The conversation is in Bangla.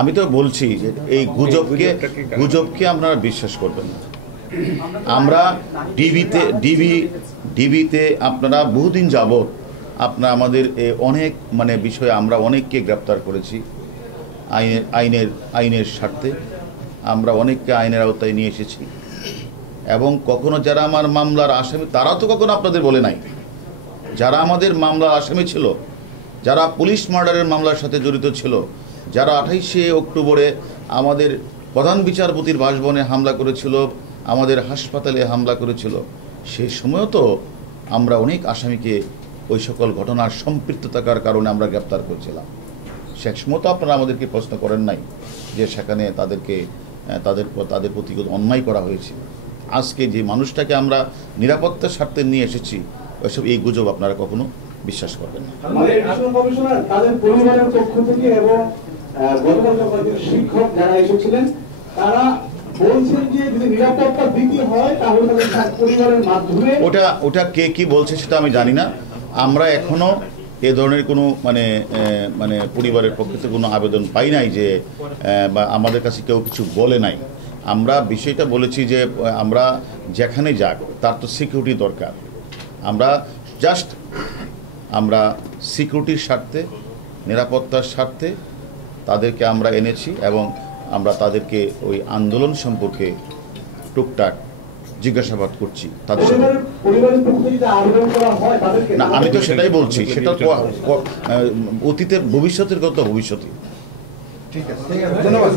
আমি তো বলছি যে এই গুজবকে আপনারা বিশ্বাস করবেন না। আমরা ডিবিতে আপনারা বহুদিন যাবত আপনারা আমাদের অনেক বিষয়ে আমরা অনেককে গ্রেপ্তার করেছি আইনের স্বার্থে। আমরা অনেককে আইনের আওতায় নিয়ে এসেছি এবং কখনো যারা আমার মামলার আসামি তারা তো কখনো আপনাদের বলে নাই। যারা আমাদের মামলার আসামি ছিল, যারা পুলিশ মার্ডারের মামলার সাথে জড়িত ছিল, যারা 28শে অক্টোবরে আমাদের প্রধান বিচারপতির বাসভবনে হামলা করেছিল, আমাদের হাসপাতালে হামলা করেছিল, সেই সময়ও তো আমরা অনেক আসামিকে ওই সকল ঘটনার সম্পৃক্ত থাকার কারণে আমরা গ্রেপ্তার করেছিলাম। সে সময় তো আপনারা আমাদেরকে প্রশ্ন করেন নাই যে সেখানে তাদের প্রতি অন্যায় করা হয়েছে। আজকে যে মানুষটাকে আমরা নিরাপত্তার স্বার্থে নিয়ে এসেছি, ওইসব এই গুজব আপনারা কখনো বিশ্বাস করবেন না। তাদের পরিবারের পক্ষ থেকে এবং শিক্ষক যারা এসেছিলেন তারা বলছেন যে যদি নিরাপত্তা দিতে হয় তাহলে পরিবারের মাধ্যমে ওটা কে কি বলছে সেটা আমি জানি না। আমরা এখনো এ ধরনের কোনো পরিবারের পক্ষ থেকে কোনো আবেদন পাই নাই যে বা আমাদের কাছে কেউ কিছু বলে নাই। আমরা বিষয়টা বলেছি যে আমরা যেখানে যাক তার তো সিকিউরিটি দরকার। আমরা সিকিউরিটির স্বার্থে, নিরাপত্তার স্বার্থে তাদেরকে আমরা এনেছি এবং আমরা তাদেরকে ওই আন্দোলন সম্পর্কে টুকটাক জিজ্ঞাসাবাদ করছি তাদের সাথে। না, আমি তো সেটাই বলছি, সেটা অতীতের ভবিষ্যতের কথা ভবিষ্যতে। ঠিক আছে, ধন্যবাদ।